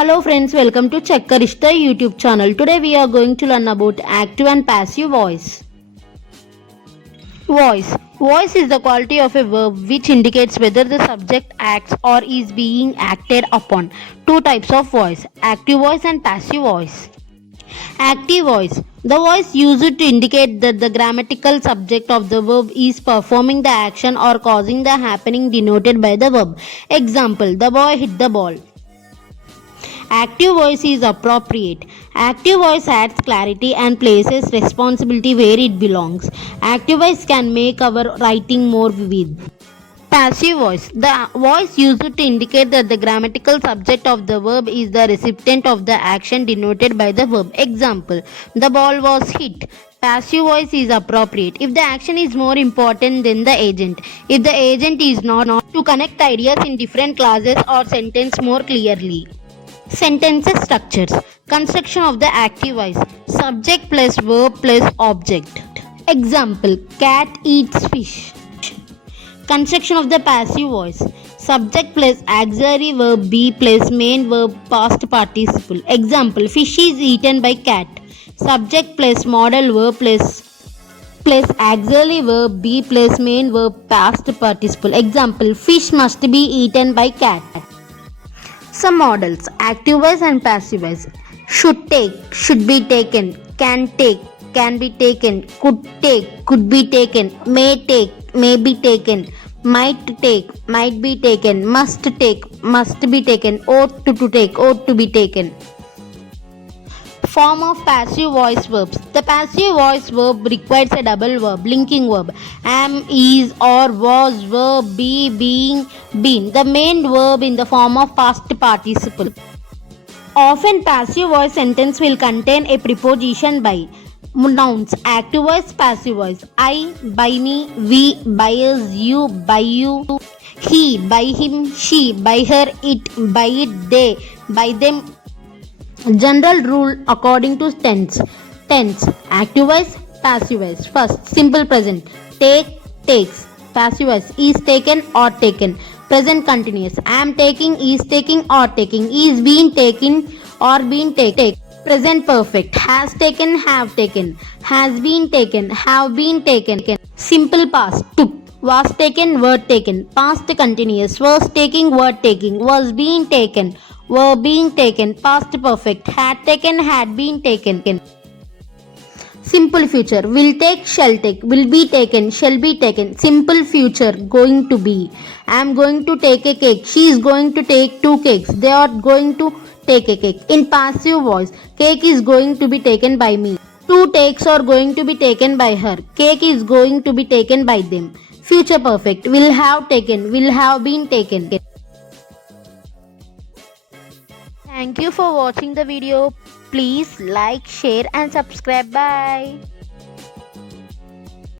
Hello friends, welcome to Chekkarishta YouTube channel. Today we are going to learn about active and passive voice. Voice. Voice is the quality of a verb which indicates whether the subject acts or is being acted upon. Two types of voice, active voice and passive voice. Active voice. The voice used to indicate that the grammatical subject of the verb is performing the action or causing the happening denoted by the verb. Example, the boy hit the ball. Active voice is appropriate. Active voice adds clarity and places responsibility where it belongs. Active voice can make our writing more vivid. Passive voice. The voice used to indicate that the grammatical subject of the verb is the recipient of the action denoted by the verb. Example, the ball was hit. Passive voice is appropriate if the action is more important than the agent. If the agent is not to connect ideas in different clauses or sentence more clearly. Sentences structures. Construction of the active voice. Subject plus verb plus object. Example, cat eats fish. Construction of the passive voice. Subject plus auxiliary verb be plus main verb past participle. Example, fish is eaten by cat. Subject plus modal verb plus auxiliary verb be plus main verb past participle. Example, fish must be eaten by cat. Some models, active voice and passive voice. Should take, should be taken, can be taken, could be taken, may be taken, might be taken, must be taken, ought to be taken. Form of passive voice verbs. The passive voice verb requires a double verb, linking verb. Am, is, or was, were, be, being, been. The main verb in the form of past participle. Often passive voice sentence will contain a preposition by. Nouns, active voice, passive voice. I, by me, we, by us, you, by you, he, by him, she, by her, it, by it, they, by them. General rule according to tense. Tense, active voice, passive voice. First, simple present. Take, takes. Passive voice, is taken or taken. Present continuous. Am taking, is taking or taking. Is being taken or being taken. Present perfect. Has taken, have taken. Has been taken, have been taken. Simple past. Took. Was taken, were taken. Past continuous. Was taking, were taking. Was being taken, were being taken. Past perfect. Had taken, had been taken. Simple future. Will take, shall take. Will be taken, shall be taken. Simple future. Going to be. I am going to take a cake. She is going to take 2 cakes. They are going to take a cake. In passive voice, cake is going to be taken by me. 2 takes are going to be taken by her. Cake is going to be taken by them. Future perfect. Will have taken, will have been taken. Thank you for watching the video. Please like, share and subscribe. Bye.